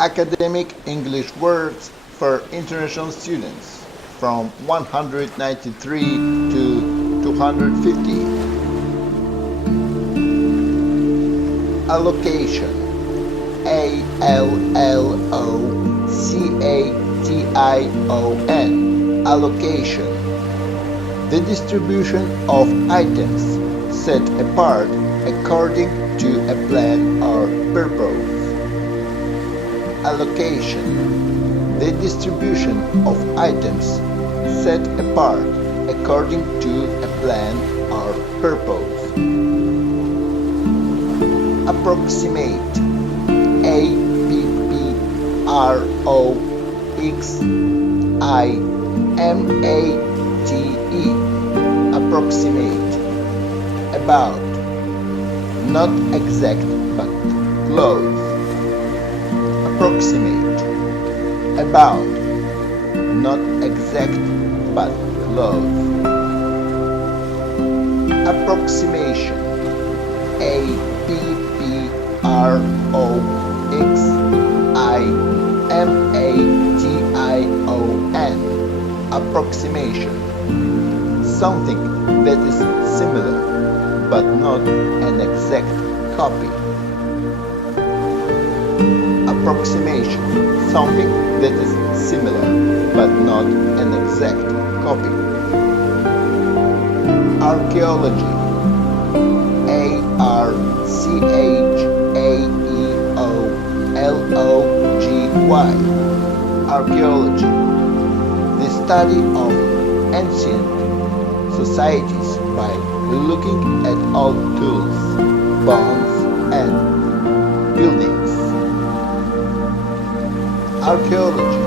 Academic English words for international students from 193 to 250. Allocation. ALLOCATION. Allocation. The distribution of items set apart according to a plan or purpose. Allocation. The distribution of items set apart according to a plan or purpose. Approximate. APPROXIMATE. Approximate. About. Not exact but close. Approximate. About. Not exact but close. Approximation. APPROXIMATION. Approximation. Something that is similar but not an exact copy. Approximation. Something that is similar but not an exact copy. Archaeology. ARCHAEOLOGY. Archaeology. The study of ancient societies by looking at old tools, bones, and buildings. Archaeology.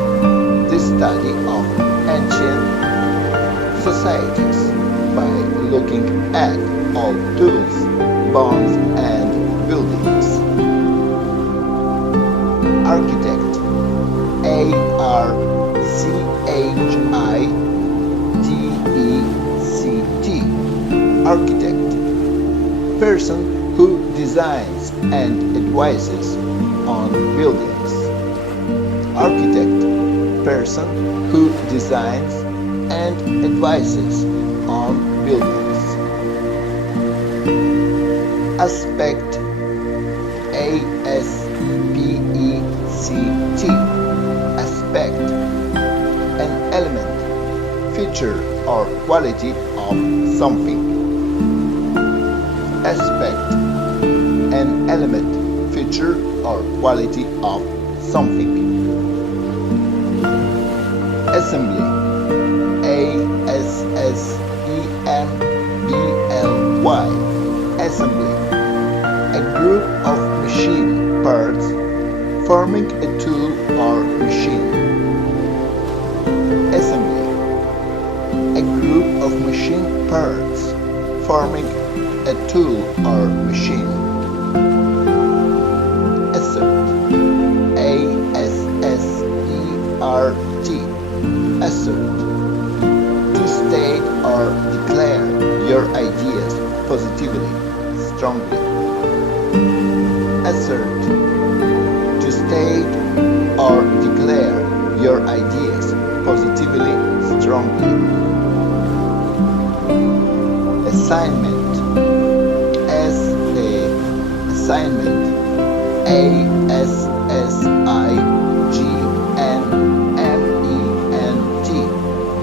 The study of ancient societies by looking at old tools, bones, and buildings. Architect. ARCHITECT. Architect. Person who designs and advises on buildings. Architect. Person who designs and advises on buildings. Aspect. ASPECT. Aspect. An element, feature or quality of something. Aspect. An element, feature or quality of something. Assembly. ASSEMBLY. Assembly. A group of machine parts forming a tool or machine. Assembly. A group of machine parts forming a tool or machine. Assert. ASSERT. Assert. To state or declare your ideas positively, strongly. Assert. To state or declare your ideas positively, strongly. Assignment. Assignment. ASSIGNMENT.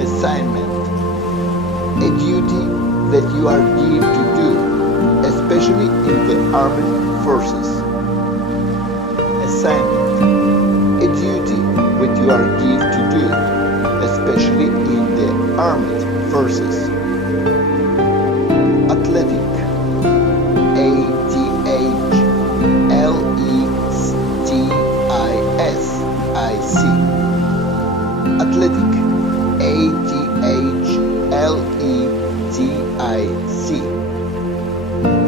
Assignment. A duty that you are given to do, especially in the armed forces. Assignment. A duty that you are given to do, especially in the armed forces. Athletic. ATHLETIC. Athletic. ATHLETIC.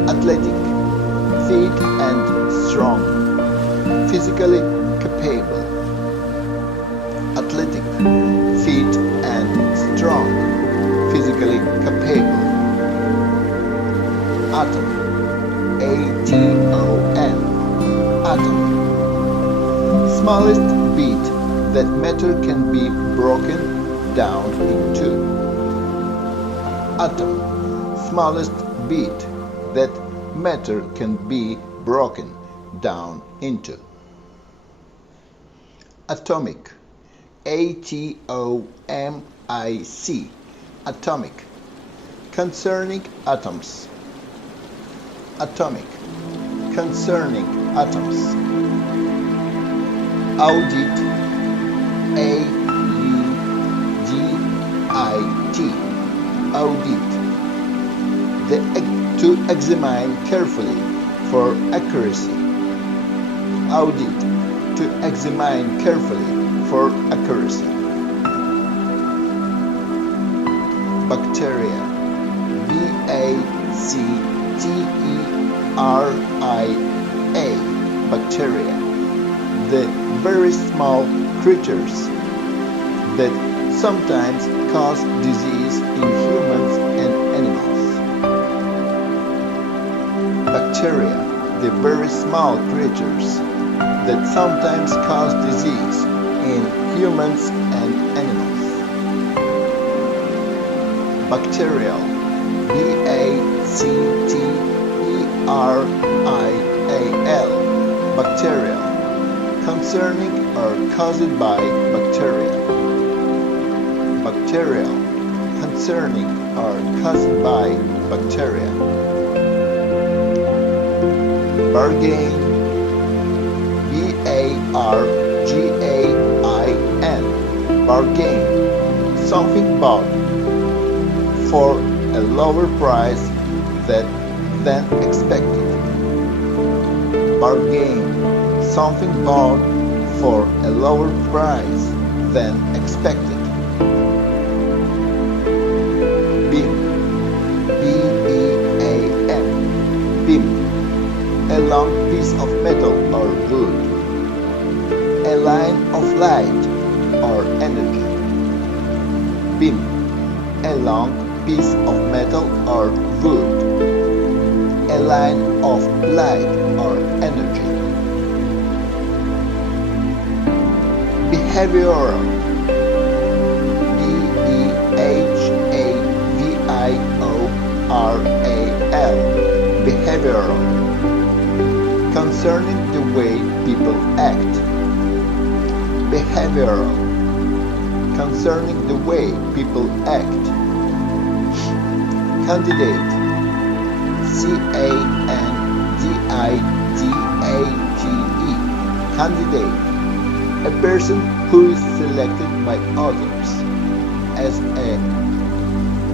Athletic. Fit and strong. Physically capable. Athletic. Fit and strong. Physically capable. Atom. ATOM. Atom. smallest bit that matter can be broken down into. Atom. Smallest bit that matter can be broken down into. Atomic. A-T-O-M-I-C. Atomic. Concerning atoms. Atomic. Concerning atoms. Audit. A-U-D-I-T. Audit. To examine carefully for accuracy. Audit. To examine carefully for accuracy. Bacteria. B-A-C-T-E-R-I-A. Bacteria. The very small creatures that sometimes cause disease in humans and animals. Bacteria. The very small creatures that sometimes cause disease in humans and animals. Bacterial. B-A-C-T-E-R-I-A-L. Bacterial. Concerning or caused by bacteria. Bacterial. Concerning or caused by bacteria. Bargain. B-A-R-G-A-I-N. Bargain. Something bought for a lower price than expected. Bargain. Something bought for a lower price than expected. Beam. B-E-A-M. Beam. A long piece of metal or wood. A line of light or energy. Beam. A long piece of metal or wood. A line of light or energy. Behavioral. B-E-H-A-V-I-O-R-A-L. Behavioral. Concerning the way people act. Behavioral. Concerning the way people act. Candidate. C-A-N-D-I-D-A-T-E. Candidate. A person who is selected by others as a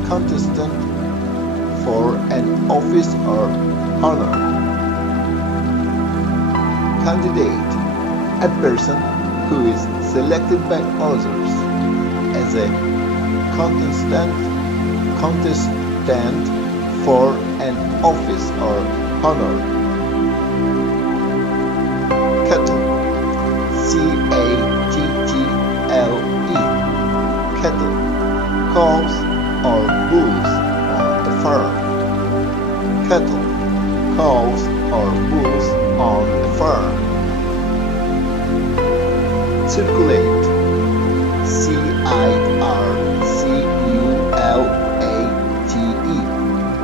contestant for an office or honor. Candidate. A person who is selected by others as a contestant for an office or honor. Cattle. C-A-T-T-L-E. Cattle. Cows or bulls on a farm. Cattle. Cows or bulls on a farm. Circulate. C-I-R-C-U-L-A-T-E.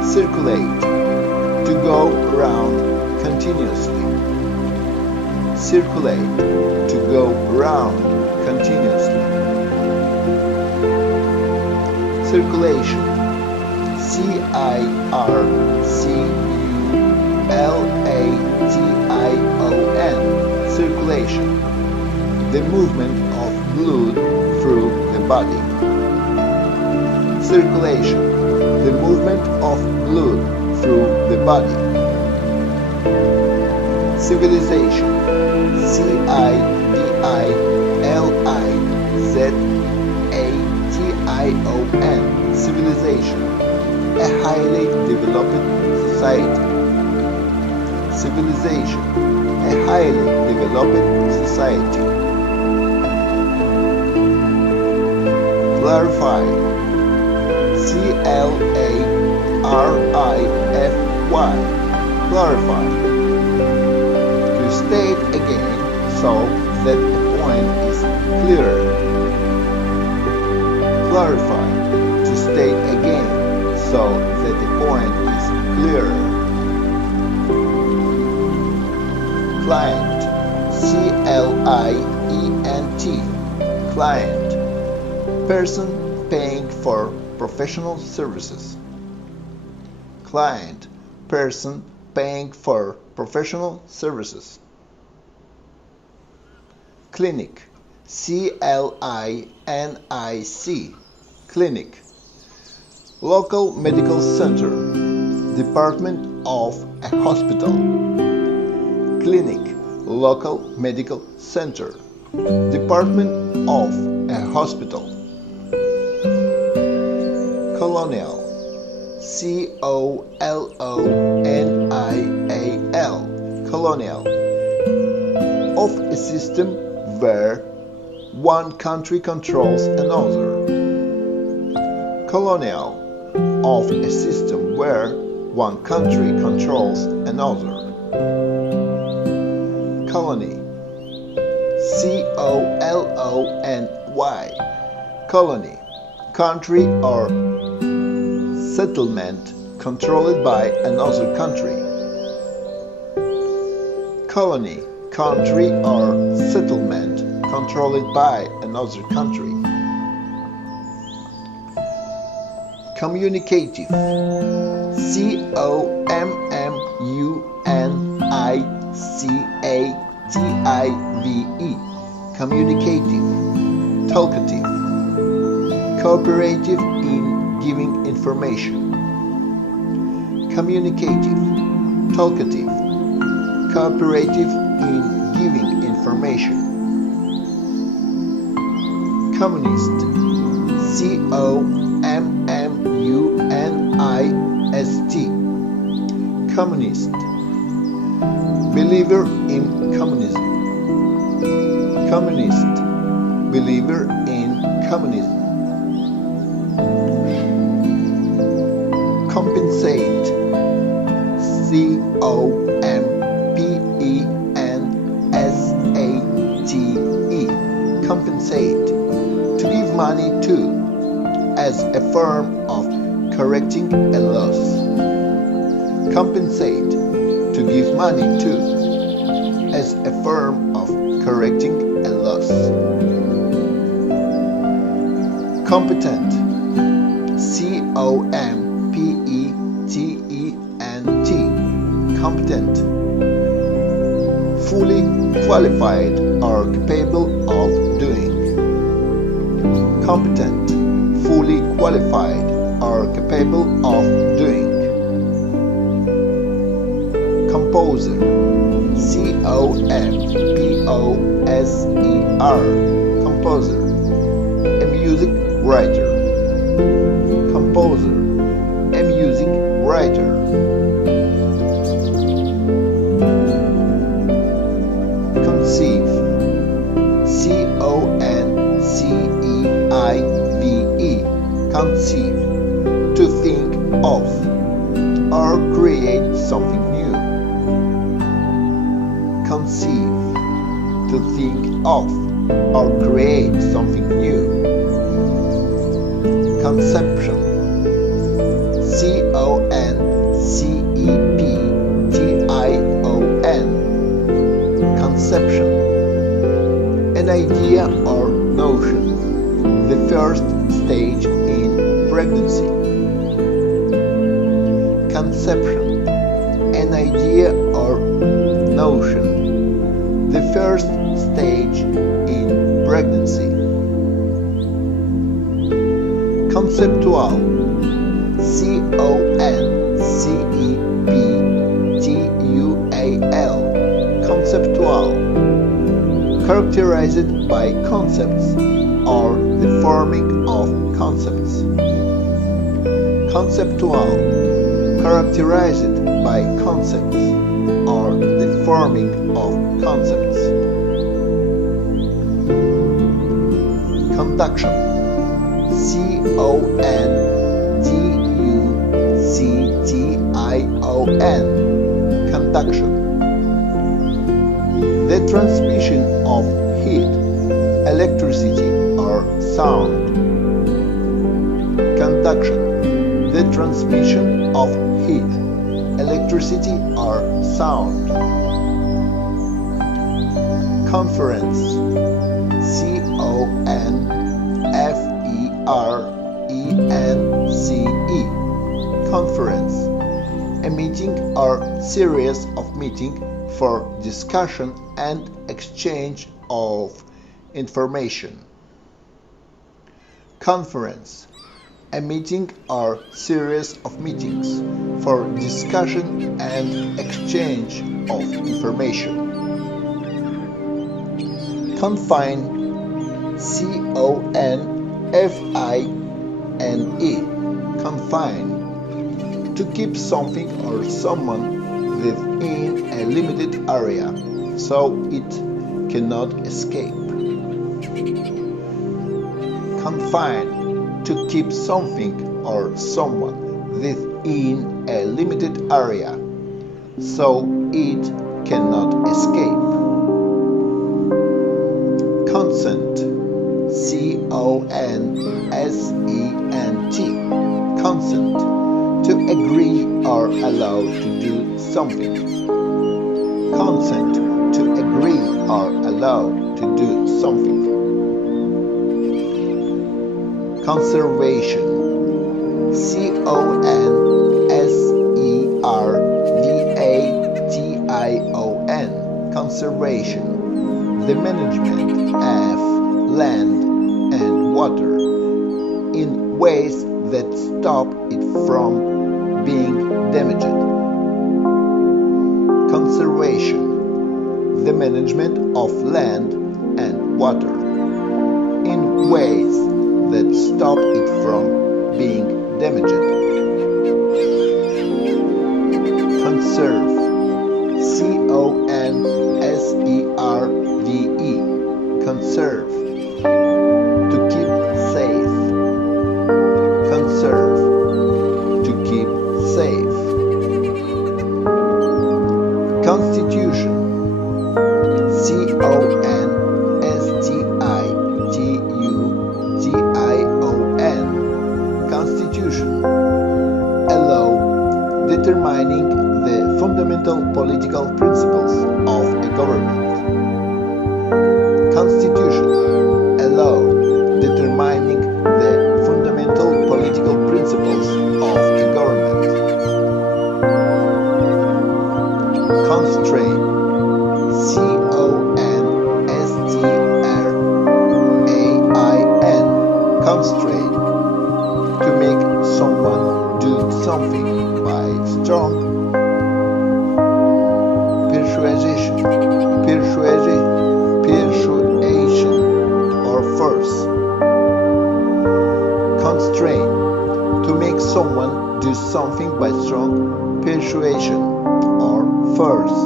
Circulate. To go around continuously. Circulate. To go around continuously. Circulation. C-I-R-C-U-L-A-T-I-O-N. Circulation. The movement of blood through the body. Circulation. The movement of blood through the body. Civilization. C-I-V-I-L-I-Z-A-T-I-O-N. Civilization. A highly developed society. Civilization. A highly developed society. Clarify. C-L-A-R-I-F-Y. Clarify. To state again, so that a point is clearer. Clarify, to state again, so that a point is clearer. Client, C-L-I-E-N-T, client, person paying for professional services. Client, person paying for professional services. Clinic, C-L-I-N-I-C, clinic, local medical center, department of a hospital. Clinic, local medical center, department of a hospital. Colonial, C-O-L-O-N-I-A-L, colonial, of a system where one country controls another. Colonial, of a system where one country controls another. Colony, C-O-L-O-N-Y, colony, country or settlement controlled by another country. Colony, country or settlement controlled by another country. Communicative, C-O-M-M-U-N-I-C-A-T-I-V-E, communicative, talkative, cooperative in giving information. Communicative, talkative, cooperative in giving information. Communist, C-O-M-M-U-N-I-S-T, communist, believer in communism. Communist, believer in communism. Compensate, C-O-M-P-E-N-S-A-T-E, compensate, to give money to, as a form of correcting a loss. Compensate, to give money to, as a form of correcting a loss. Competent, C-O-M-P-E-T-E-N-T, competent, fully qualified or capable of doing. Competent, fully qualified or capable of doing. Composer, C-O-M-P-O-S-E-R, composer, a music writer. Composer, a music writer. Conceive, C-O-N-C-E-I-V-E, conceive, to think of or create something new. Conceive, to think of or create something new. Conception, C-O-N-C-E-P-T-I-O-N, conception, an idea or notion, the first stage in pregnancy. Conception, an idea or notion, the first stage in pregnancy. Conceptual, C-O-N-C-E-P-T-U-A-L, conceptual, characterized by concepts or the forming of concepts. Conceptual, characterized by concepts or the forming of concepts. Conduction, C-O-N-D-U-C-T-I-O-N, conduction, the transmission of heat, electricity or sound. Conduction, the transmission of heat, electricity or sound. Conference, C-O-N-F-E-R-E-N-C-E, conference, a meeting or series of meetings for discussion and exchange of information. Conference, a meeting or series of meetings for discussion and exchange of information. Confine, C-O-N-F-I-N-E, confine, to keep something or someone within a limited area so it cannot escape. Confine, to keep something or someone within a limited area so it cannot escape. Consent, C-O-N-S-E-N-T, consent, to agree or allow to do something. Consent, to agree or allow to do something. Conservation, C-O-N-S-E-R-V-A-T-I-O-N, conservation, the management of land and water in ways that stop it from being damaged. Conservation, the management of land and water in ways that stop it from being damaged. Conserve, C-O-N-S-E-R-V-E, conserve, to keep safe. Conserve, to keep safe. Constitution, C-O-N-S-T-I-T-U-T-I-O-N, Constitution, a law determining the fundamental political principles of a government. Constitution, a law determining the fundamental political principles of a government. Constraint, C-O-N-S-T-R-A-I-N, constraint, to make someone do something by strong persuasion or force. Constraint, to make someone do something by strong persuasion or force.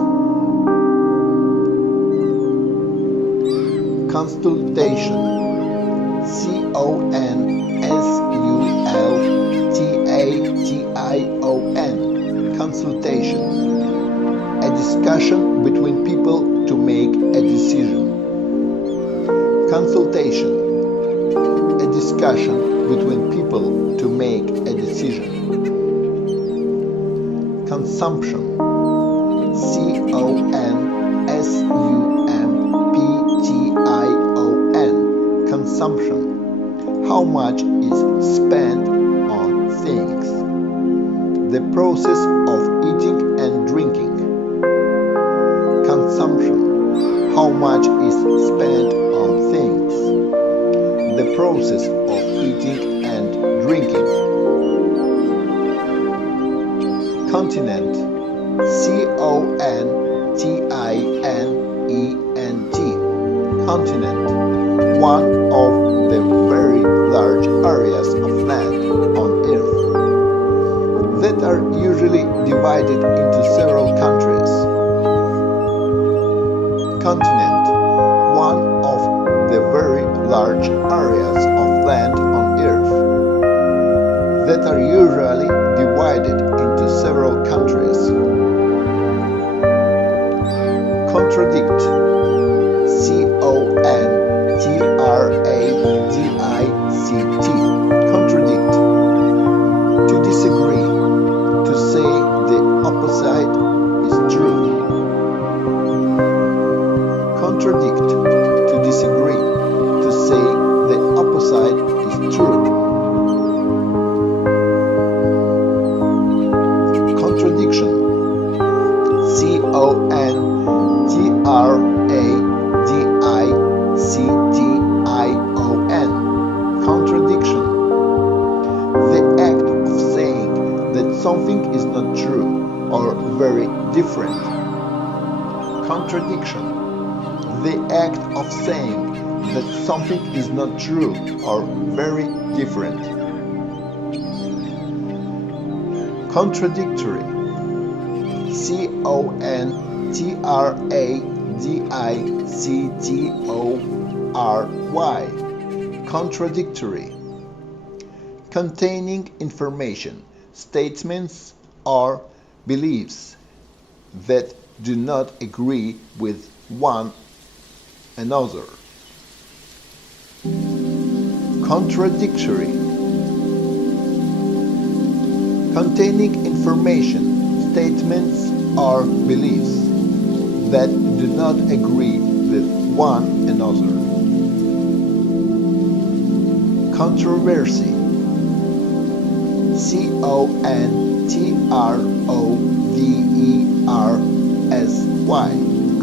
Consultation, C-O-N-S-U-L-T-A-T-I-O-N, consultation, a discussion between people to make a decision. Consultation, a discussion between people to make a decision. Consumption, C-O-N-S-U-M-P-T-I-O-N, consumption, how much is spent on things. The process of eating and drinking. Consumption, how much is spent on things. The process of eating and drinking. Continent, C-O-N-T-I-N-E-N-T, continent, one of the very large areas of land on Earth that are usually divided into several countries. Continent, one of the very large areas of land on Earth that are usually divided into several countries. Contradict, C-O-N something is not true or very different. Contradiction. The act of saying that something is not true or very different. Contradictory. Contradictory. Contradictory. Containing information, statements, or beliefs that do not agree with one another. Contradictory. Containing information, statements, or beliefs that do not agree with one another. Controversy. Controversy.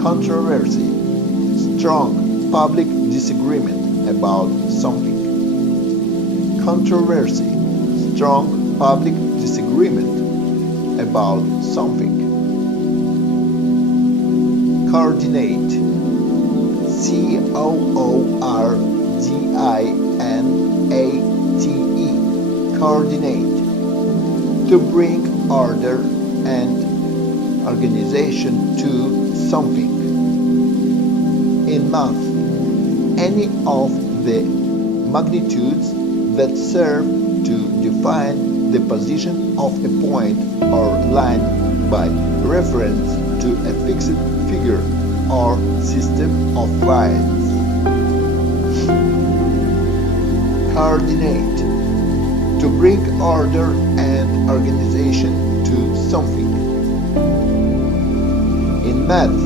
Controversy. Strong public disagreement about something. Controversy. Strong public disagreement about something. Coordinate. Coordinate. Coordinate. To bring order and organization to something. In math, any of the magnitudes that serve to define the position of a point or line by reference to a fixed figure or system of lines. Coordinate. To bring order and organization to something. In math,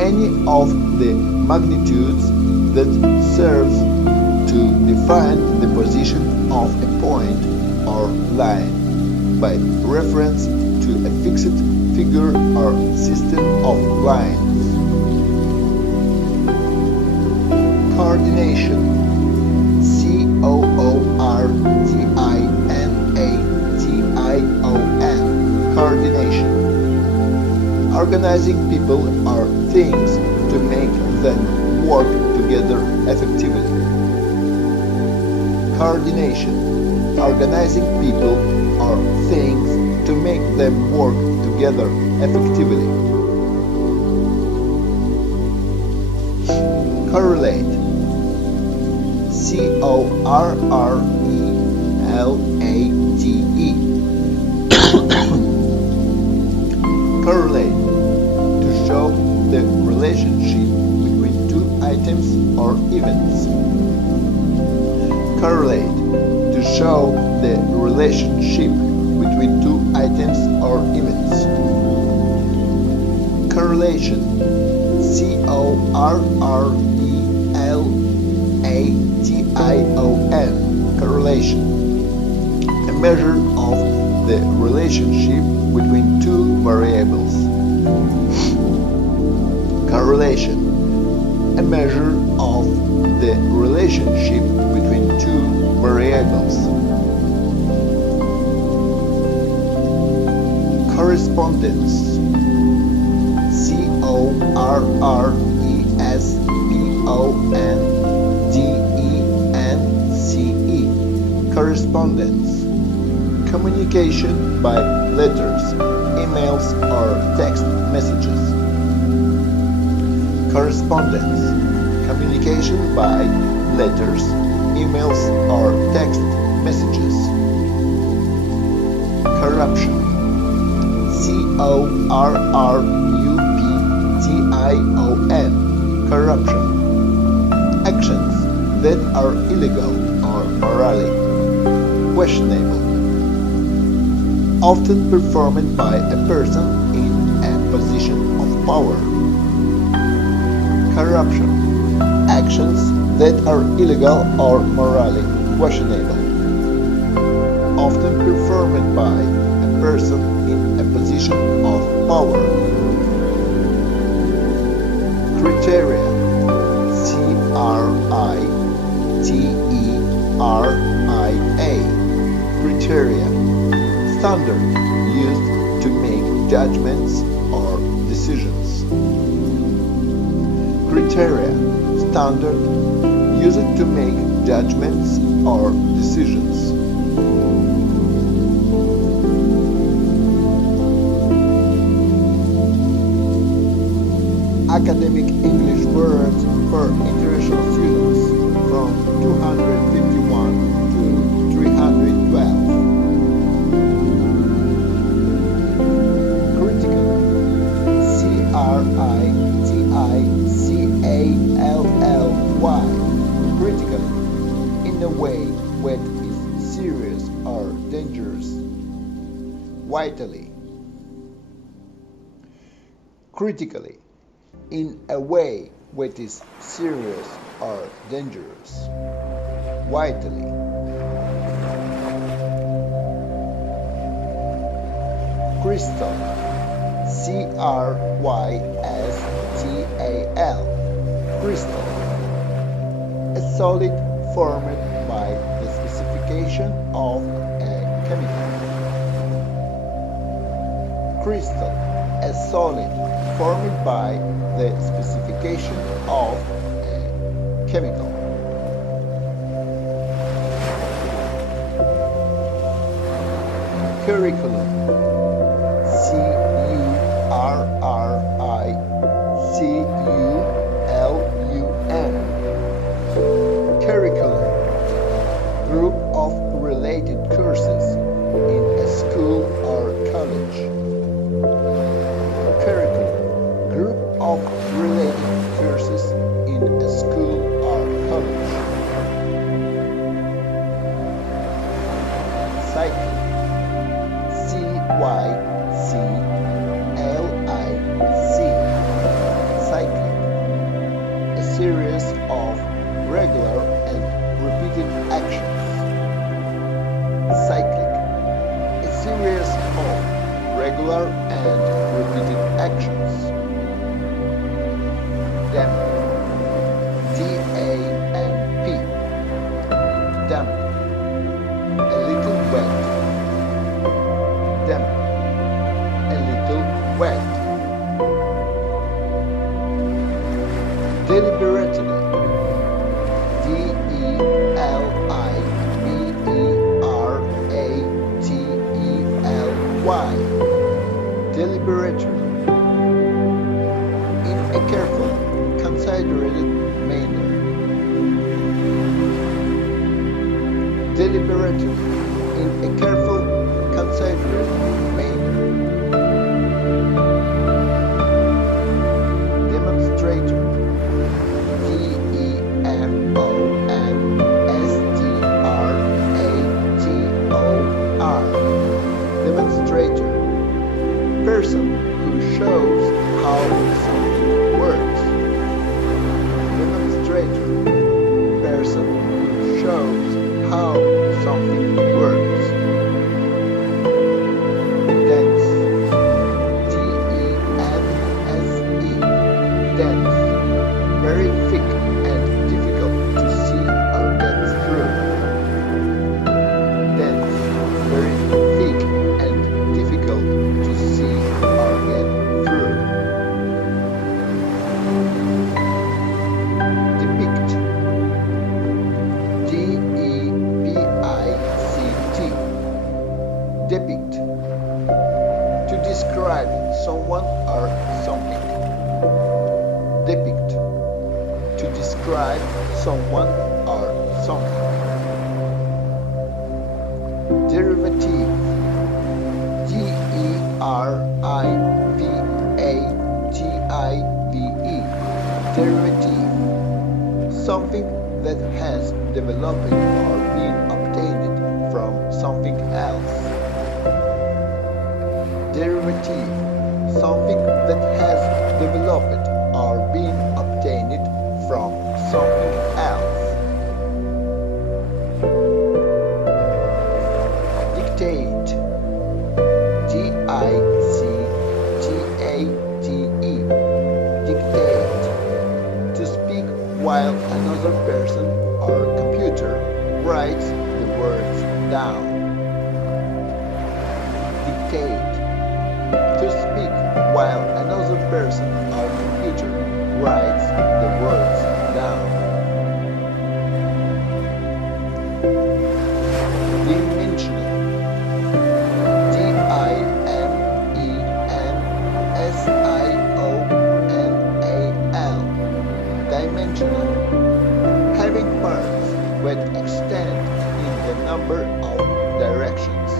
any of the magnitudes that serves to define the position of a point or line by reference to a fixed figure or system of lines. Coordination. Coordination. Coordination. Organizing people or things to make them work together effectively. Coordination. Organizing people or things to make them work together effectively. Correlate. Correlate. Correlate. To show the relationship between two items or events. Correlate. To show the relationship between two items or events. Correlation. Correlation. Correlation. A measure of the relationship between two variables. Correlation. A measure of the relationship between two variables. Correspondence. Correspondence. Correspondence. Communication by letters, emails, or text messages. Correspondence. Communication by letters, emails, or text messages. Corruption. Corruption. Corruption. Actions that are illegal or morally questionable, often performed by a person in a position of power. Corruption. Actions that are illegal or morally questionable, often performed by a person in a position of power. Criteria. Criteria. Criteria. Standard. judgments or decisions. Criteria, standard, used to make judgments or decisions. Academic English words for international students from 251 to 312. Critical, critically, critically, in a way when it is serious or dangerous. Vitally, critically, in a way which is serious or dangerous. Vitally. Crystal. Crystal. Crystal. A solid formed by the specification of a chemical. Crystal. A solid formed by the specification of a chemical. Curriculum. Curriculum. Curriculum. Group of related courses in a school or college. Curriculum. Group of related courses in a school or college. Cycle. Cycling. A series of regular and repeated actions. Cyclic. A series of regular and repeated actions. Damp. D-A-M-P. Damp. A little wet. Damp. A little wet. Deliberately. D-E-L-I-B-E-R-A-T-E-L-Y. Deliberately. In a careful, considered manner. Deliberately. In a careful, considered manner. Demonstrator. Demonstrator. Person who shows how something works. Demonstrator. Person who shows how something works. Dense. D-E-N-S-E. Dense. Very thick and difficult to see or get through. Dense. Very thick and difficult to see or get through. Depict. D-E-P-I-C-T. Depict. To describe someone or something. Depict. To describe someone or something. Derivative. D-E-R-I-V-A-T-I-V-E. Derivative. Something that has developed or been obtained from something else. Derivative. Something that has developed or been obtained from something else. Dictate. D-I-C-T-A-T-E. Dictate. To speak while another person or computer writes the words down. Dictate. To speak while another person or computer writes the words down. Dimensional. Dimensional. Dimensional. Having parts that extend in the number of directions.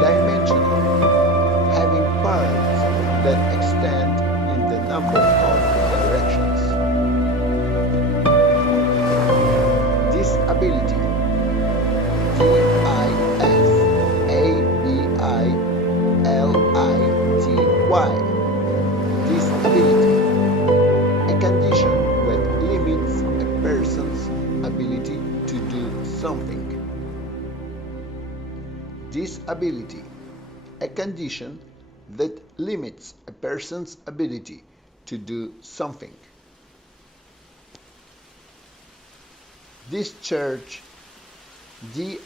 Dimensional. Having parts that extend in the number of directions. Disability. Disability. Disability. A condition that limits a person's ability to do something. Disability. A condition that limits a person's ability to do something. Discharge. Discharge.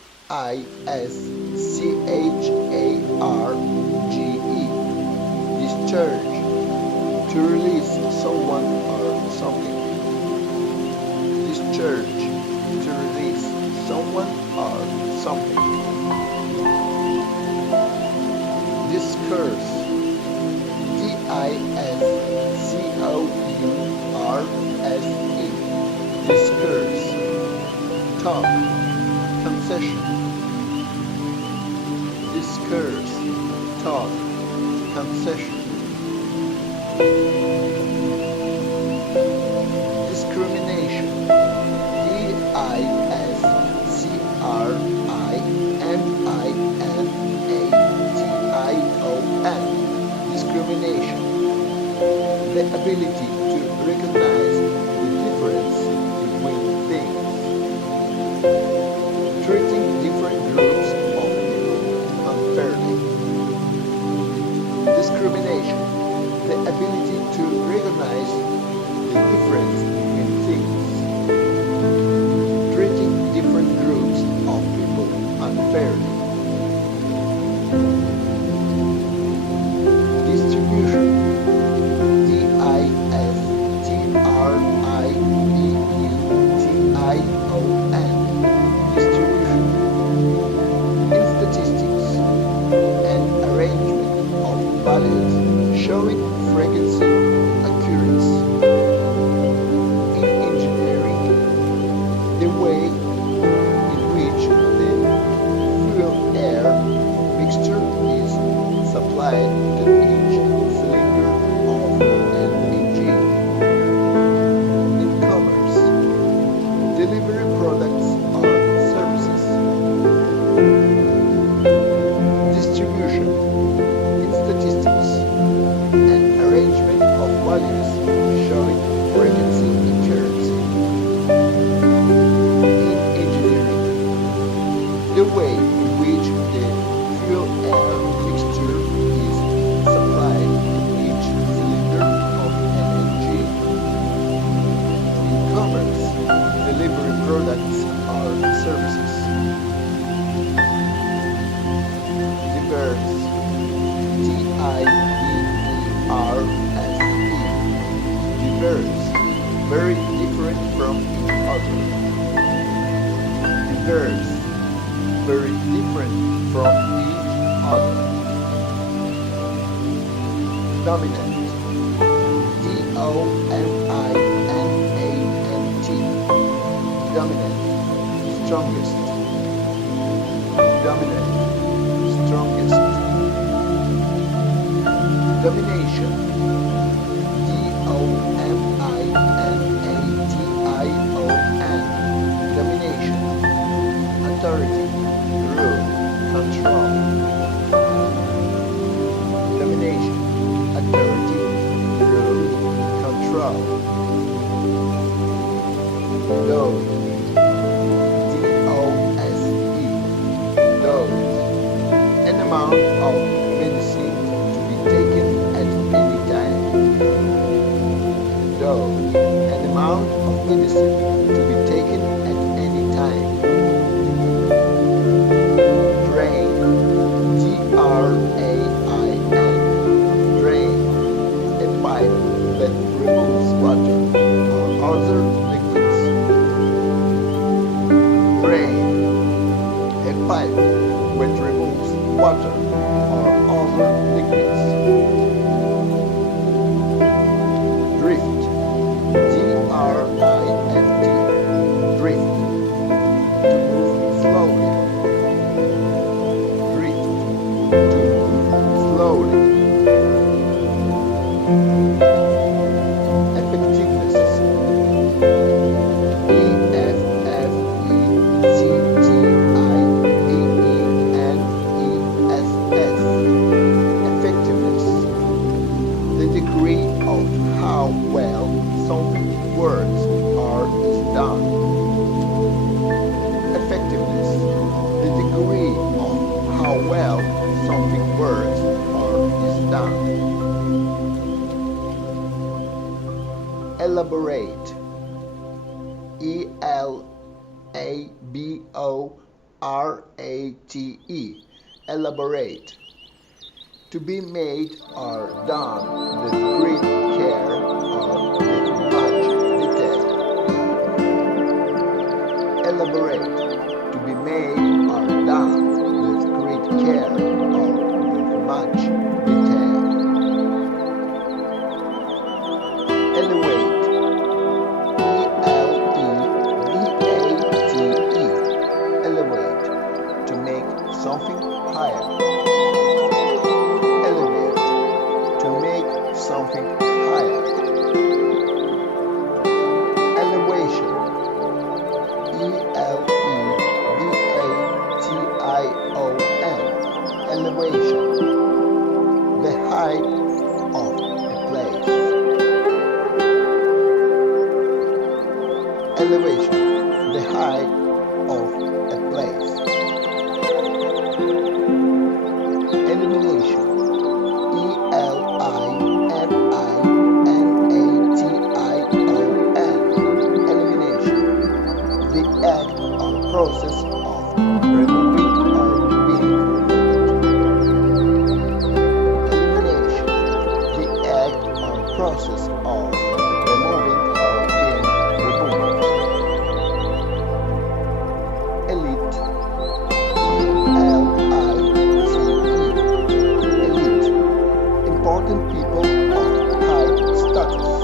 Discharge. To release someone or something. Discharge. To release someone or something. Discourse. Discourse. Discourse. Talk. Concession. Discourse. Talk. Concession. Discrimination. Discrimination. Discrimination. The ability to recognize the difference between things. Treating different groups of people unfairly. Discrimination. The ability to recognize the difference between things. Treating different groups of people unfairly. Distribution. Distribution. In statistics, an arrangement of values showing frequency occurrence. In engineering, the way in which the fuel-air mixture is supplied to each cylinder of an engine. In commerce, delivery products or services. Distribution. In statistics, an arrangement of values showing frequency occurrence. In engineering, the way in which the fuel-air mixture is supplied to each cylinder of an engine. In commerce, delivery products or services. Diverse. Diverse. Very different from each other. Diverse. Very different from each other. Dominant. Dominant. Dominant. Strongest. Dominant. Strongest. Domination. Domination. Authority. Rule. Control. Domination. Authority. Rule. Control. Dose. Dose. An amount of medicine to be taken at any time. Dose. An amount of medicine to be taken at any time. Drain. Drain. water or other liquids. Drain, a pipe which removes water or other liquids. Drift, D-R-I-F-T, drift, to move slowly. Drift, to move slowly. Effectiveness, E-F-F-E-C-T-I-V-E-N-E-S-S, effectiveness, the degree of how well something works or is done. Effectiveness, the degree of how well something works or is done. Elaborate, E-L-A-B-O-R-A-T-E, elaborate, to be made or done with great care or with much detail. Elaborate, to be made or done with great care or with much detail. Elevate, E-L-E-V-A-T-E, elevate, to make something higher. Elevate, to make something higher. Elevation, E-L-E-V-A-T-I-O-N, elevation, the height of a place. Elevation, the height of a place. Elimination, E-L-I-M-I-N-A-T-I-O-N, elimination, the act or process of removing or being removed. Elimination, the act or process of removing or being removed. Elite, E-L-I-T-E, elite, important people of high status.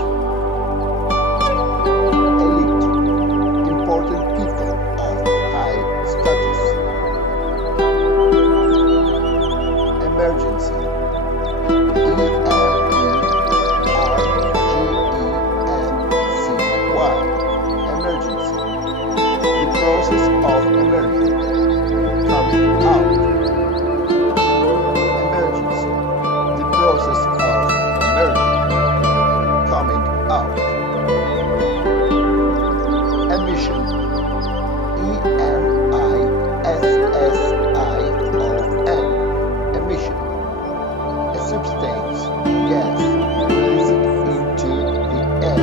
Elite, important people of high status. Emergency, E-M-E-R-G-E-N-C-Y, emergency, the process of emerging, coming out. Emergency, the process of emerging, coming out. Emission, E-M-I-S-S-I-O-N, emission, a substance, gas, released into the air.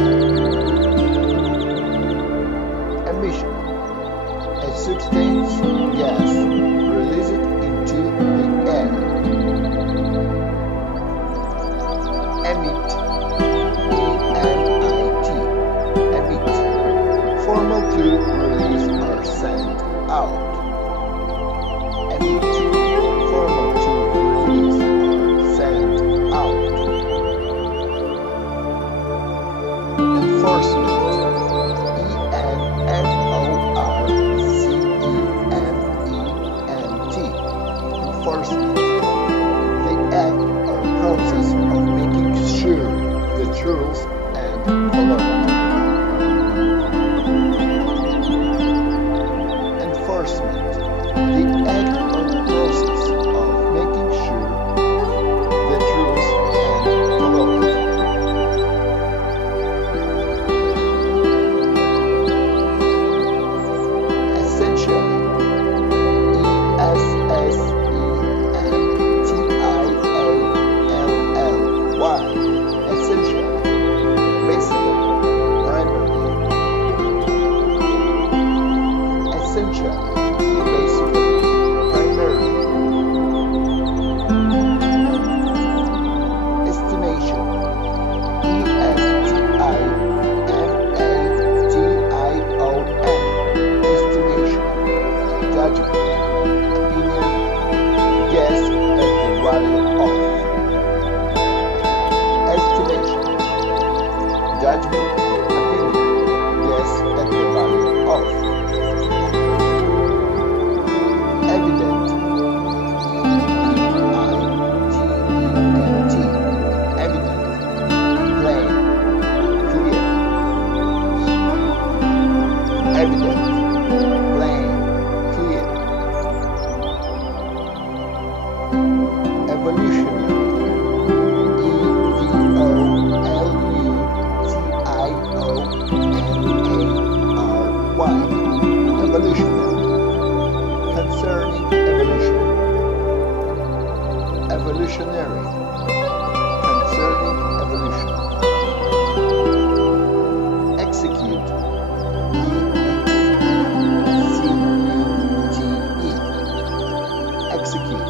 Emission, a substance, gas, released into the air. Emit, E-M-I-T, emit, formal to release or send out. Emit, formal to release or send out. Enforcement, E-N-F-O-R-C-E-M-E-N-T, enforcement, the act or process of making sure the rules and followed. Enforcement, the act or process of making sure the rules and followed. Dictionary concerning evolution. Execute, E-X-C-U-T-E. Execute,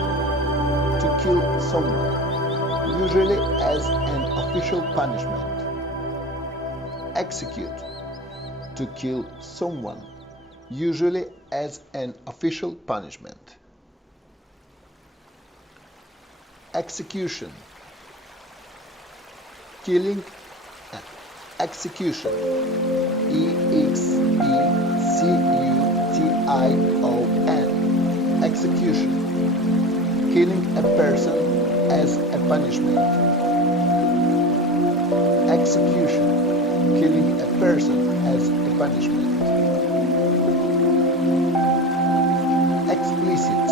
to kill someone, usually as an official punishment. Execute, to kill someone, usually as an official punishment. Execution, killing, execution, E-X-E-C-U-T-I-O-N, execution, killing a person as a punishment. Execution, killing a person as a punishment. Explicit,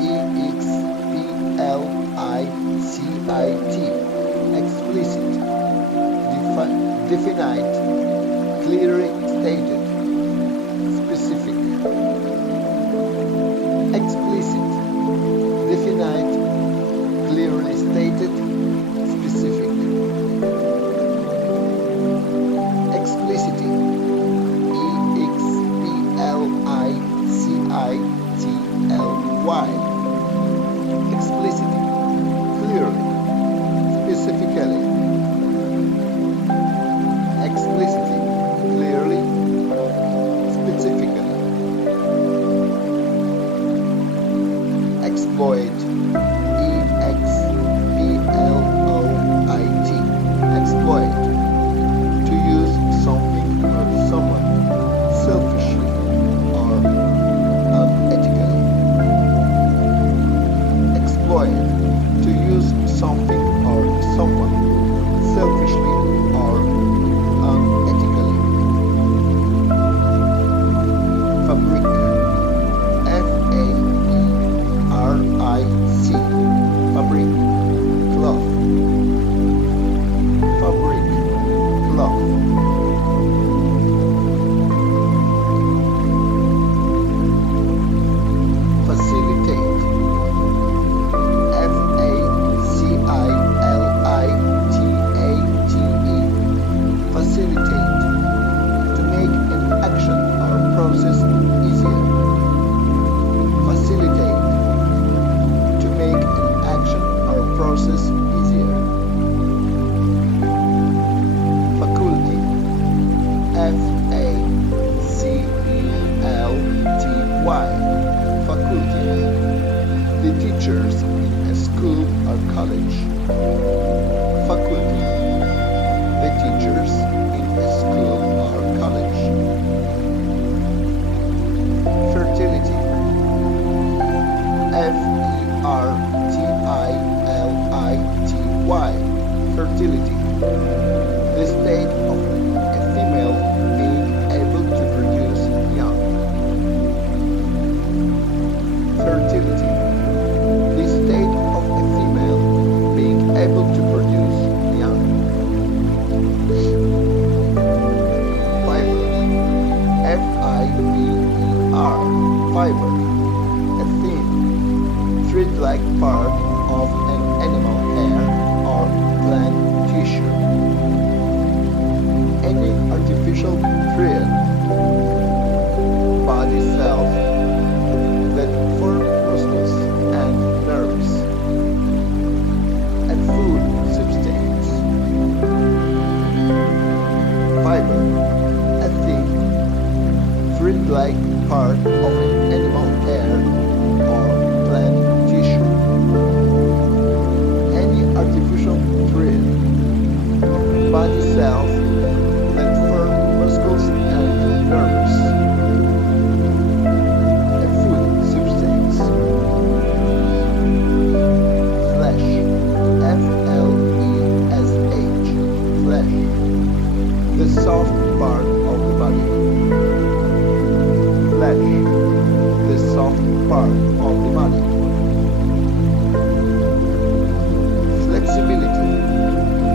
E-X-P-L-I-C-I-T, explicit, definite, clearly stated, specific. Explicit, definite, clearly stated, specific. Explicity, E-X-P-L-I-C-I-T-L-Y, explicity, clearly, specifically. Explicitly, clearly, specifically. Exploit, E-X-P-L-O-I-T, exploit, to use something or someone selfishly or unethically. Exploit, to use something or someone selfishly or unethically. Fabric, F-A-B-R-I-C, fabric, cloth. Fabric, cloth. Facilitate, F-A-C-I-L-I-T-A-T-E, facilitate, to make an action or process easier. Facilitate, to make an action or process easier. Faculty, F-A-C-U-L-T-Y, faculty, the teachers in a school or college. Faculty, the teachers in a school or college. Fertility, F-E-R-T-I-L-I-T-Y, fertility, the state of a female being able to produce young. Fertility, the state of a female being able to produce young. Fiber, F-I-B-E-R, fiber, a thin, thread-like part of an animal hair or plant tissue. Any artificial thread, body cells that form muscles and nerves. A food substance. Fiber, a thin, thread-like part of an animal hair or plant tissue. Any artificial thread, body cells that form muscles and nerves. A food substance. Flesh, F-L-E-S-H, flesh, the soft part of the body. Flesh, the soft part of the body. Flexibility,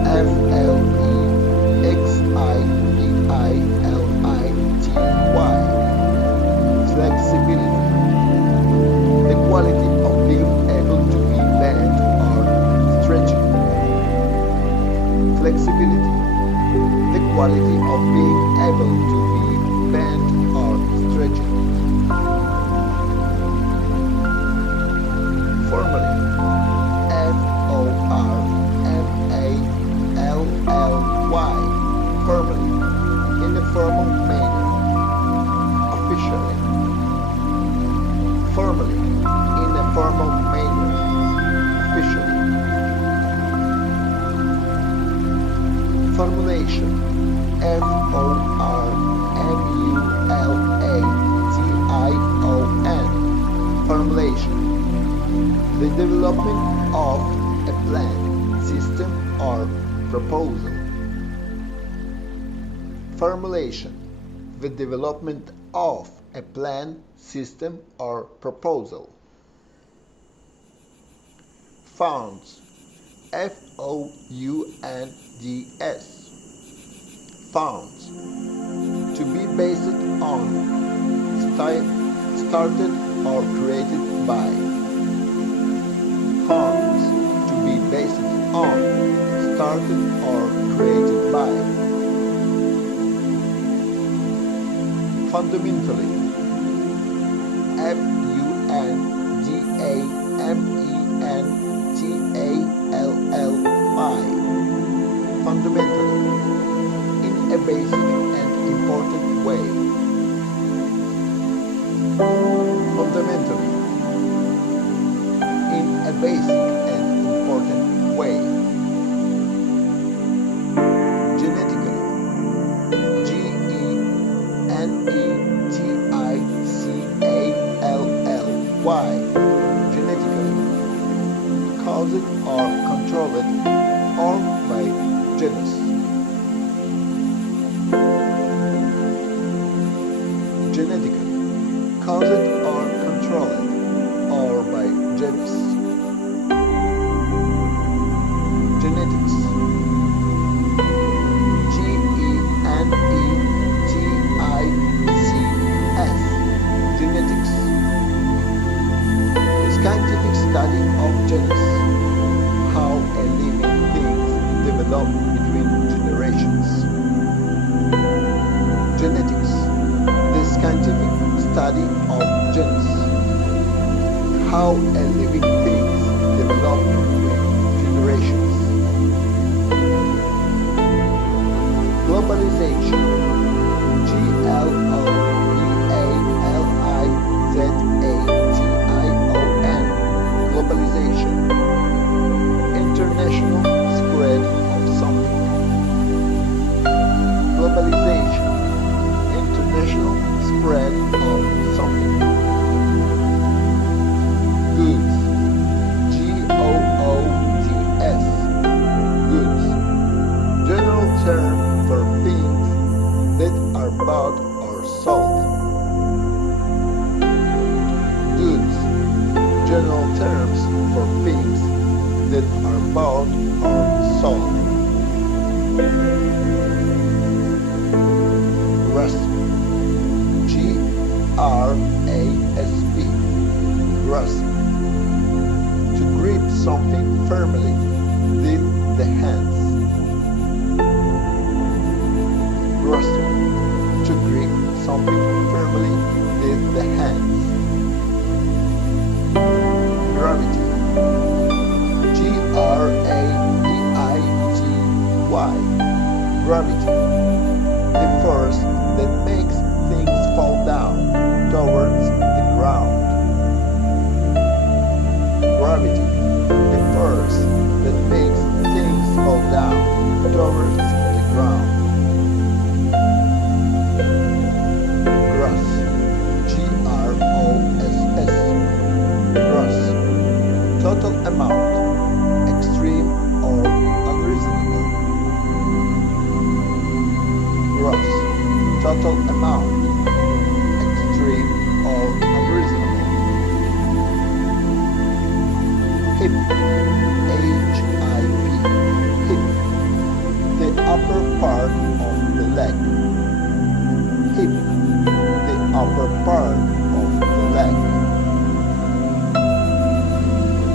F-L-E-X-I-B-I-L-I-T-Y, flexibility, the quality of being able to be bent or quality of being able to be bent or stretched. Formally, formally, formally, in a formal manner, officially. Formally, in a formal manner, officially. Formulation, formulation, formulation. The development of a plan, system, or proposal. Formulation, the development of a plan, system, or proposal. Founds, Founds. Founds, to be based on, started or created by. Founds, to be based on, started or created by. Fundamentally, Fundamentally, fundamentally, in a basic and important way. Fundamentally, in a basic and important way. Genetically, genetically, genetically, caused or controlled or by genus. Genetically, caused or controlled or by genus. Genetics, Genetics, genetics. The scientific study of genus, how a living thing develops between generations. Genetics, the scientific study of genus, how a living thing develops between generations. Globalization, Globalization, globalization, international spread of something. Globalization, international spread of something. Goods, goods, goods, general term for things that are bought or sold. Goods, general terms for things that are bought or sold. Grasp, Grasp, grasp, to grip something firmly with the hands. Grasp, to grip something firmly with the hands. Gravity, Gravity, gravity, the force that makes things fall down towards the ground. Gravity, the force that makes things fall down towards the ground. Gross, gross, total amount, extreme or unreasonable. Gross, total amount, extreme or unreasonable. Hip, hip, the upper part of the leg. Hip, the upper part of the leg.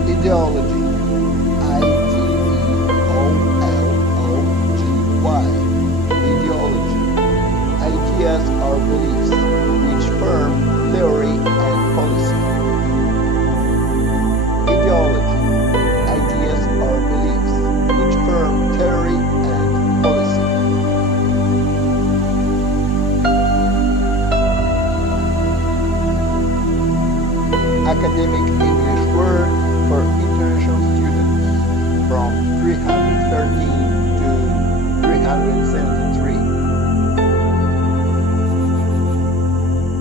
Ideology, ideology, ideology, Ideas or beliefs which form theory and policy. Ideology. Ideas or beliefs which form theory and policy. Academic English word for international students from 313 to 373.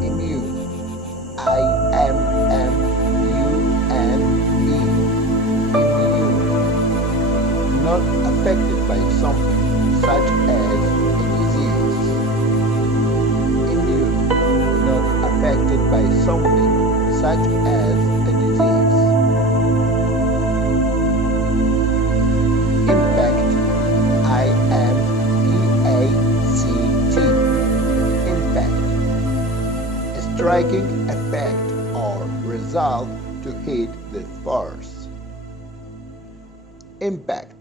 Immune. I-M-M-U-N-E. Immune. Not affected by something such as a disease. Immune. Not affected by something such as a disease. Impact. I-M-E-A-C-T. Impact. A striking effect or result to hit with force. Impact.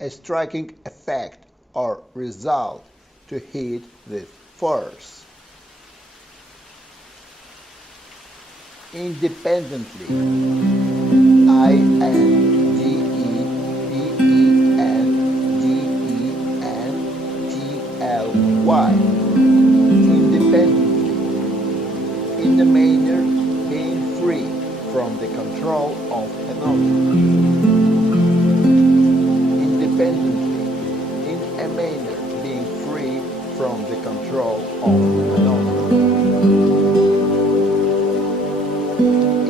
A striking effect or result to hit with force. Independently. Independently. Independently. In the manner being free from the control of another. Independently. In a manner being free from the control of another.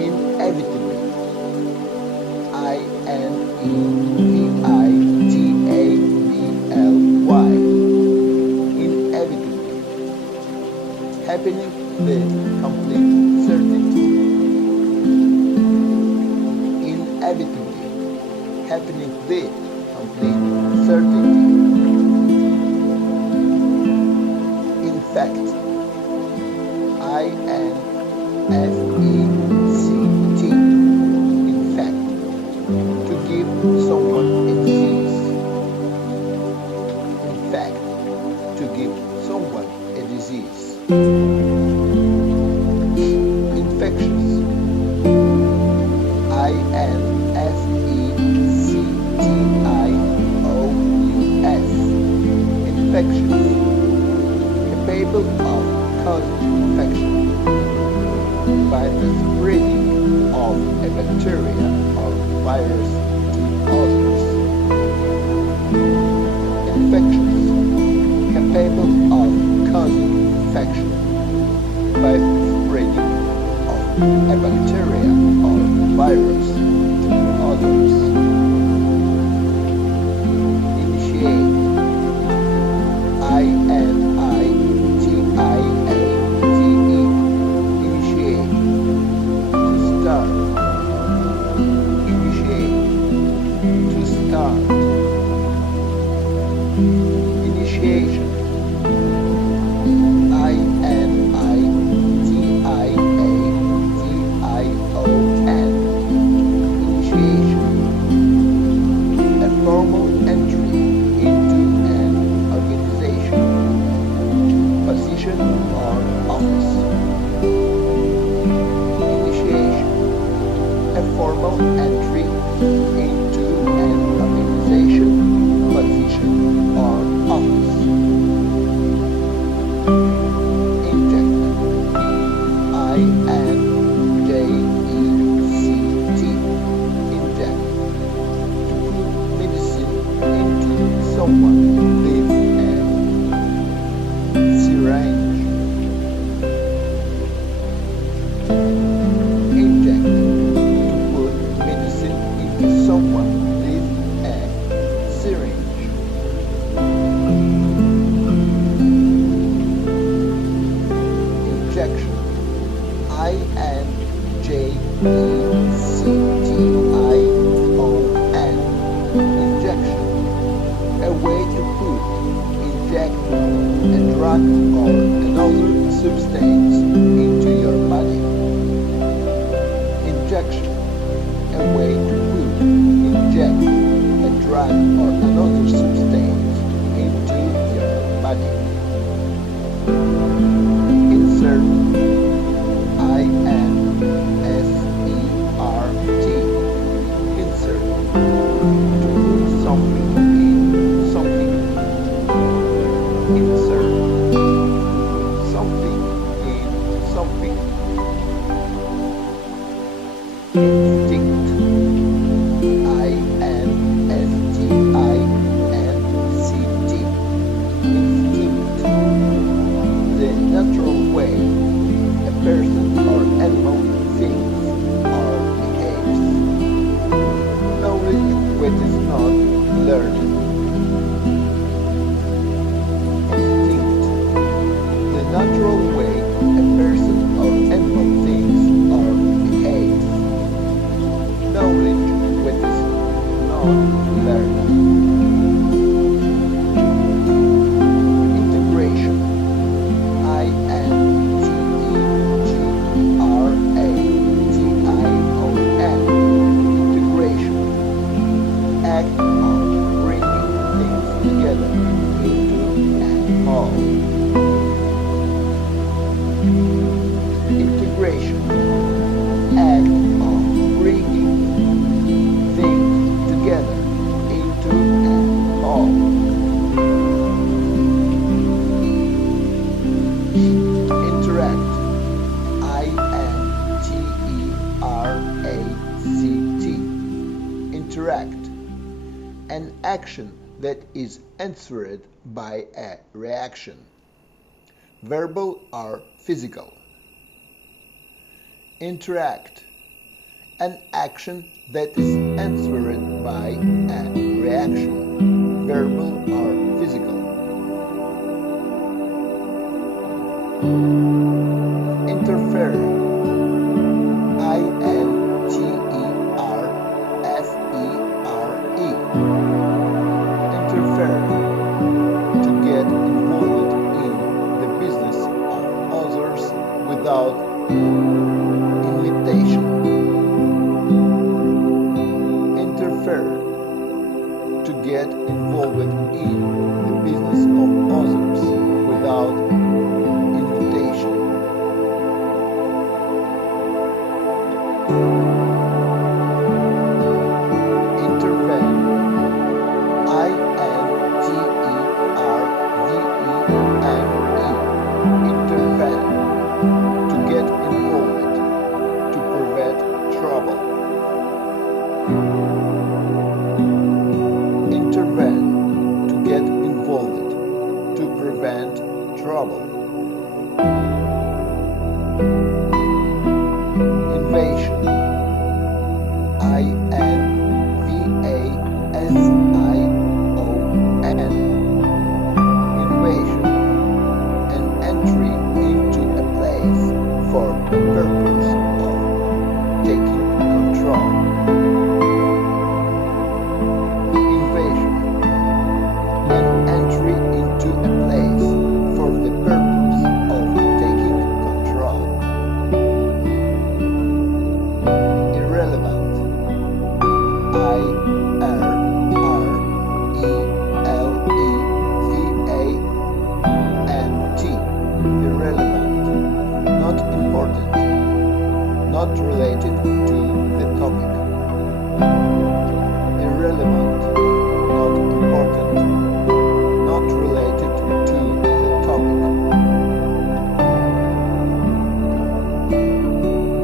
Inevitably. I-N-E-V-I-T-A-B-L-Y. Inevitably. Happening with complete certainty. Inevitably. Happening with complete certainty. In fact. I-N-F-E-C-T. In fact. To give someone a disease. In fact. To give someone a disease. Infectious. I-N-F-E-C-T-I-O-U-S. Infectious. Capable of causing infection by the spreading of a bacteria or virus to others. Infectious. Capable of causing infection by the spreading of a bacteria or virus to others. Initiate. I-N-I-T-I-A-T-E. Initiate. To start. Initiate. To start. Initiation. I-N-I-T-I-A-T-I-O-N. Initiation. A formal entry into an organization, position or office. Initiation. A formal entry into an organization, position or office. Inject. I-N-J-E-C-T. Inject. To put medicine into someone with a syringe. Inject. To put medicine into someone with a syringe. Injection. I-N-J-E-C-T-I-O-N. Injection. A way to put, inject a drug or another substance into your body. Injection. A way to put, inject a drug or another substance into your body. action that is answered by a reaction. Verbal or physical. Interact. An action that is answered by a reaction. Verbal or physical. Interfere. Interfere. To get involved in the business of others without invitation. Interfere. To get involved in the business of others without invitation. Intervene. Intervene. To get involved. To prevent trouble. Intervene. To get involved. To prevent trouble. Invasion. Invasion. Invasion. An entry into a place for the purpose of taking control. Invasion. An entry into a place for the purpose of taking control. Irrelevant. Irrelevant. Not important. Not related to the topic. Irrelevant. Not important. Not related to the topic.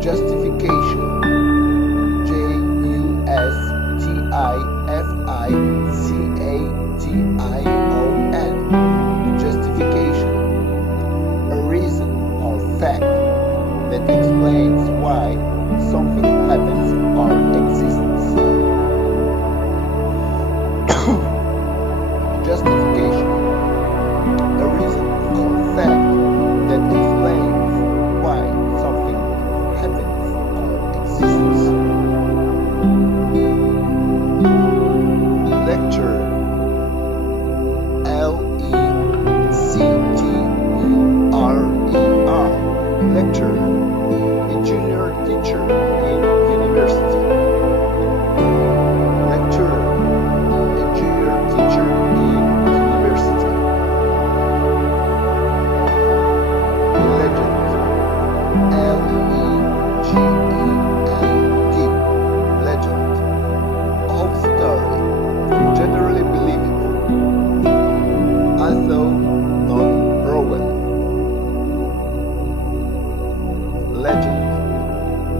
Justification. Justification. Justification. A reason or fact that explains why something happens or exists. Justification. A reason or fact that explains why something happens or exists. Lecture. Lecturer. A junior teacher in university. Lecturer. A junior teacher in university. Legend. Legend. Legend. Old story. Generally believed. Although not proven. Legend.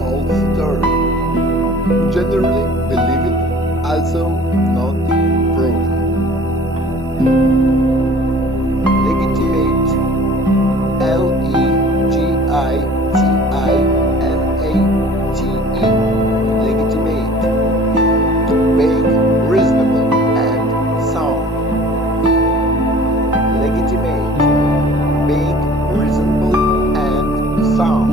Old story. Generally believed, also not proven. Legitimate. Legitimate. Legitimate. Being reasonable and sound. Legitimate. Being reasonable and sound.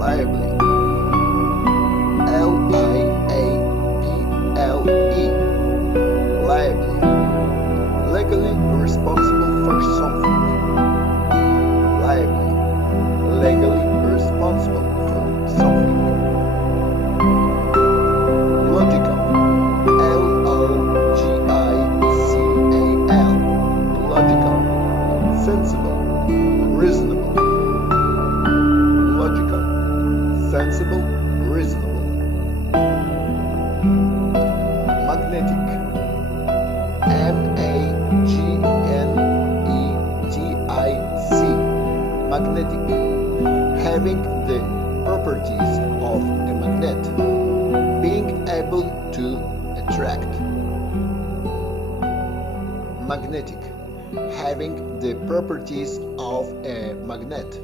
Liably. Liable. Liably. Legally responsible for something. Liably. Legally responsible for something. Logical. Logical. Logical. Sensible. Reasonable. Logical. Sensible. Reasonable. Magnetic. Magnetic. Magnetic. Having the properties of a magnet, being able to attract. Magnetic, having the properties of a magnet,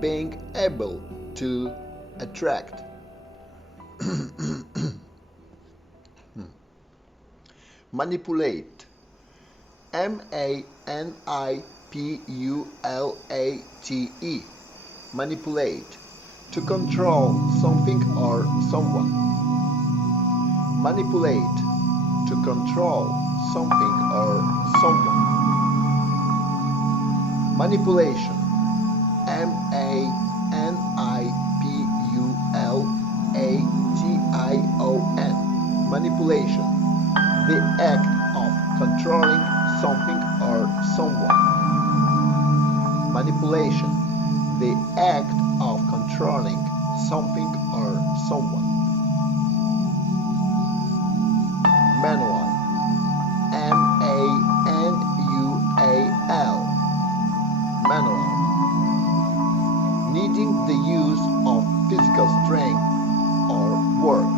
being able to attract. Manipulate, manipulate, manipulate, to control something or someone. Manipulate, to control something or someone. Manipulation, manipulation, manipulation, the act of controlling something or someone. Manipulation, the act of controlling something or someone. Manual, manual, manual, needing the use of physical strength or work.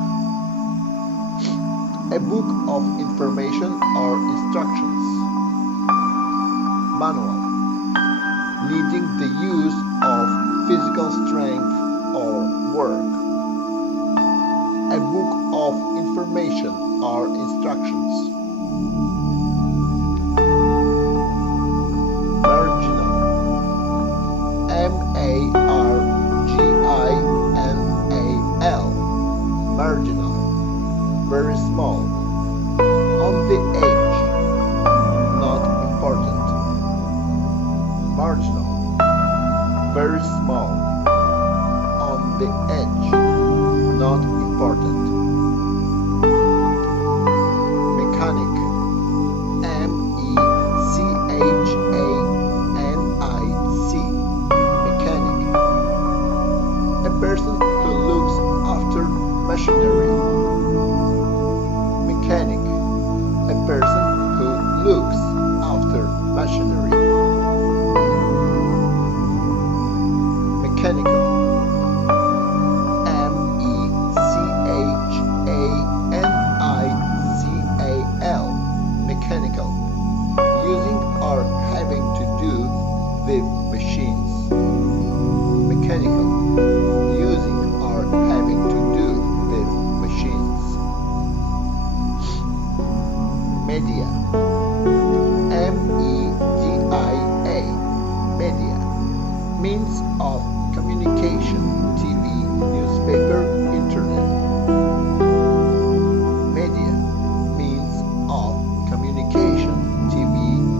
A book of information or instructions. Manual, needing the use of physical strength or work. A book of information or instructions. Marginal, marginal, marginal, very small, on the edge, not important. Marginal, very small, on the edge, not important. Mechanic, mechanic, mechanic, a person who looks after machinery. Mechanic, a person who looks after machinery. Mechanical, mechanical, mechanical, using or having to do with machines. Mechanical, using or having to do with machines. Media, media, media, means of communication, TV, newspaper, internet. Media, means of communication, TV,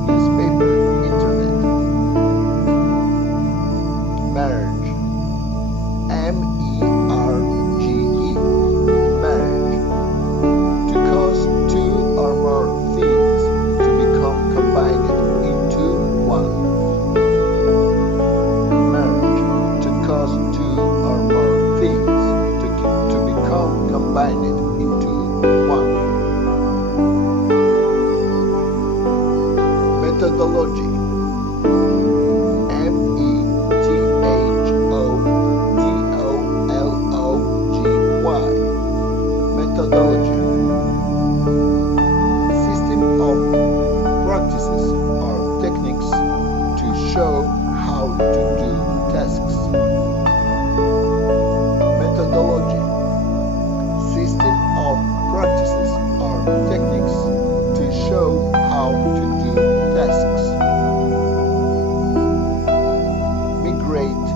newspaper, internet. Marriage, merge, marriage, to cause two or more things to become combined into one. Marriage, to cause two or more things to become combined into one. Methodology, methodology, system of practices or techniques to show how to do tasks. Methodology, system of practices or techniques to show how to do tasks. Migrate,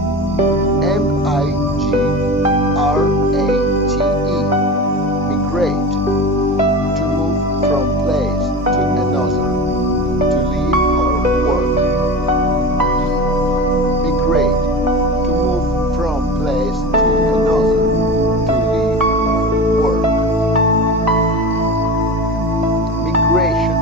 migrate, to move from place to another, to live or work. Migrate, to move from place to another, to live or work. Migration,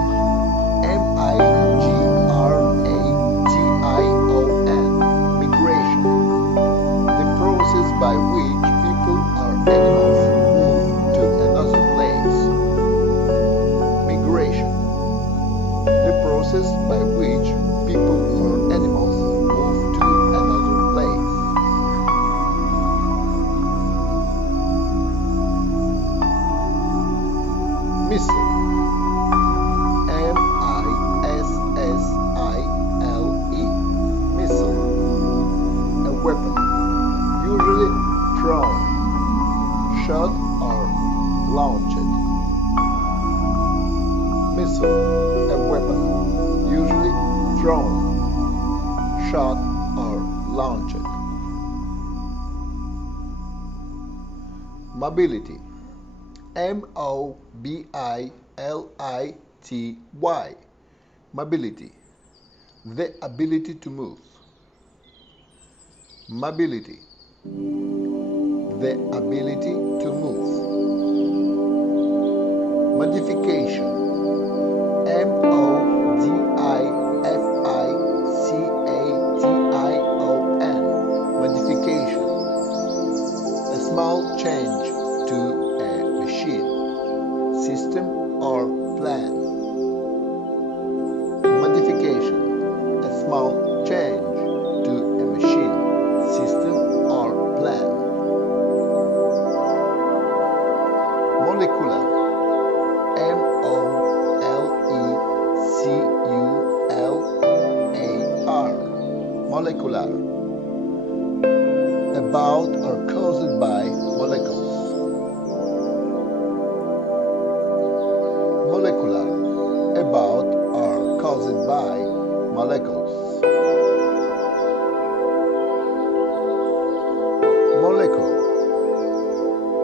Missile. M-I-S-S-I-L-E. Missile. A weapon, usually thrown, shot or launched. Missile. A weapon, usually thrown, shot or launched. Mobility. M-O-B-I-L-I-T-Y. Mobility. The ability to move. Mobility. The ability to move. Modification. M-O-D-I-F-I-C-A-T-I-O-N. Modification. A small change to a machine, system, or plan. Modification. A small change to a machine, system, or plan. Molecular. M-O-L-E-C-U-L-A-R. Molecular. About or caused by molecules. Molecular. About or caused by molecules. Molecule.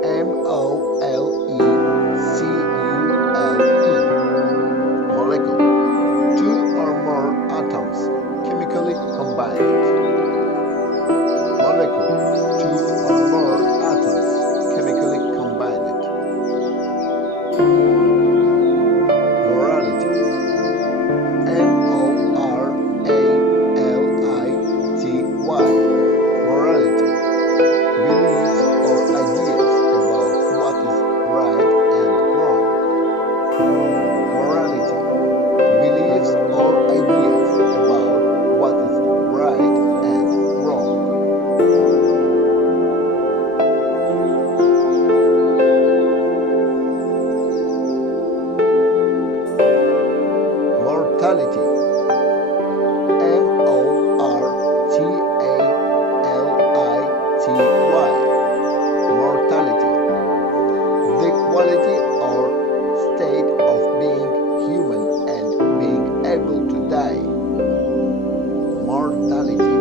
M-O-L-E-C-U-L-E. Molecule. Two or more atoms chemically combined. Molecule. Two or more atoms chemically combined. Morality. M-O-R-A-L-I-T-Y. Morality. Beliefs or ideas about what is right and wrong. Morality. Beliefs or ideas about what is right and wrong. Mortality. M-O-R-T-A-L-I-T-Y. Mortality. The quality or state of being human and being able to die. Mortality.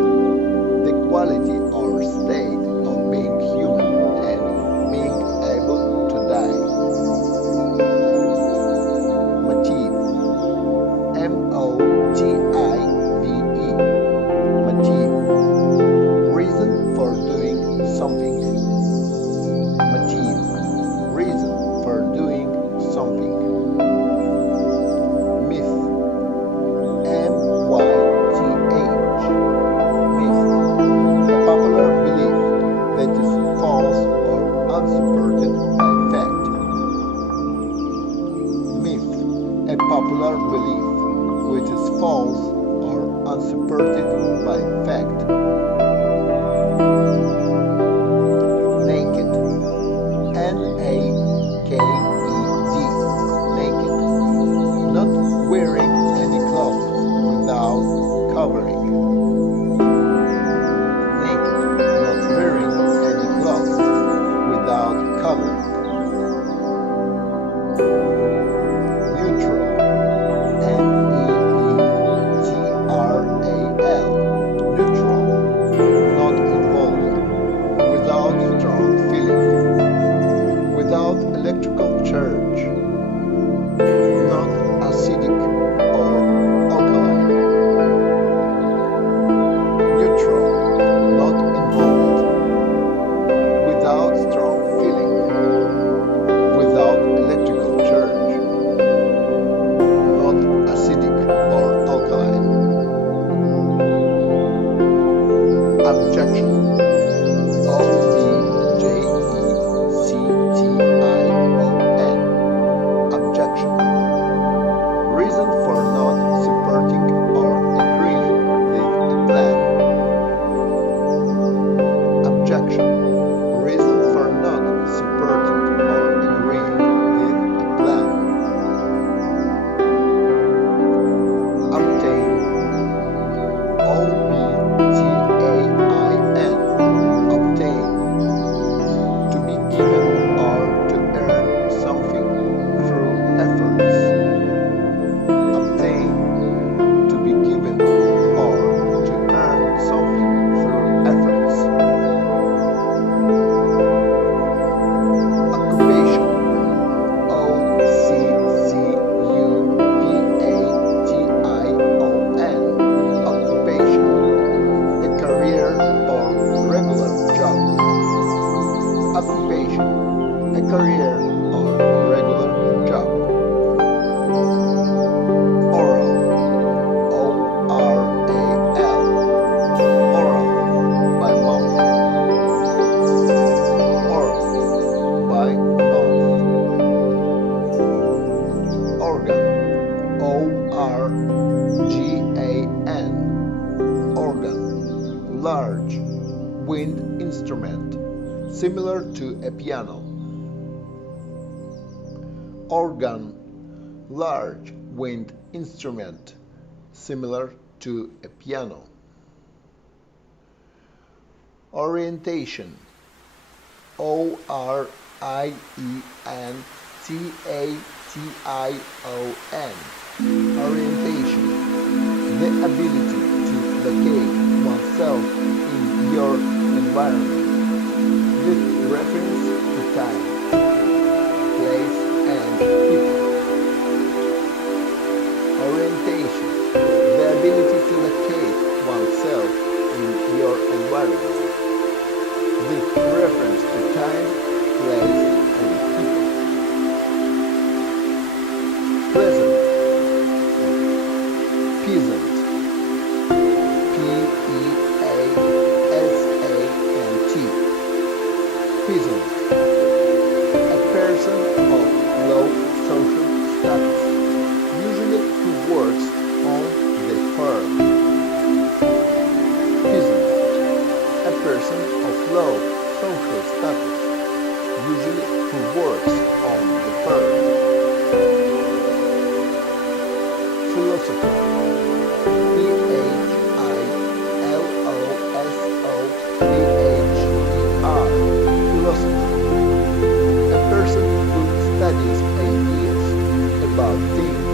The quality or state of being human and being able to die. Motive. M-O-T-I-V-E. Motive. Reason for doing something. Motive. Reason for doing something. Myth. M-Y-T-H. Myth. A popular belief that is false or unsupported by fact. Myth. A popular belief which is false or unsupported by fact. Naked. N-A-K-E-D. Naked. Not wearing any clothes without covering. Naked. Not wearing any clothes without covering. Neutral. N-E-E-T-R-A-L. Neutral. Not involved. large wind instrument, similar to a piano. Organ, large wind instrument, similar to a piano. Orientation, Orientation, orientation, the ability to locate oneself in your environment with reference to time, place, and people. Orientation, the ability to locate oneself in your environment with reference to time, place, and people. Present, peasant, P-E-A-S-A-N-T, peasant, a person of low social status, usually who works on the farm. Peasant, a person of low social status, usually who works on the farm. Philosopher, Philosopher, philosopher, a person who studies ideas about things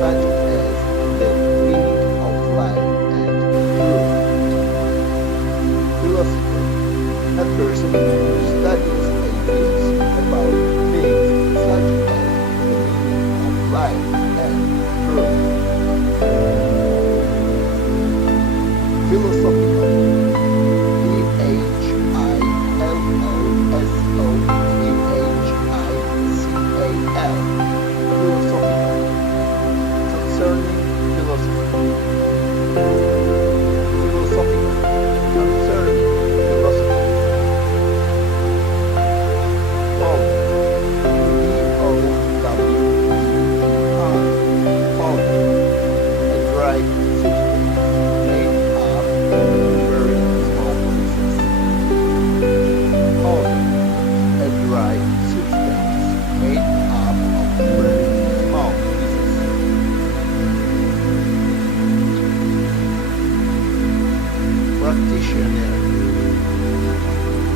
such as the meaning of life and truth. Philosopher, a person who studies ideas about things such as the meaning of life and truth. Philosophical, Philosophical, philosophical, concerning philosophy. Philosophical, concerning philosophy. Powder, P-O-W-D-E-R, powder, a dry substance made up of very small pieces. Powder, a dry substance made up of very small pieces. Practitioner,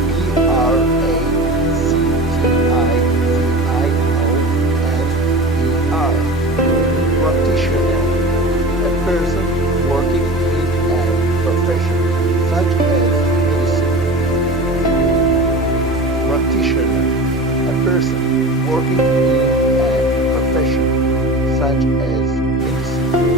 P-R-A-C-T-I-T-I-O-N-E-R, practitioner, a person working in a profession such as medicine. Practitioner, a person working in a profession such as medicine.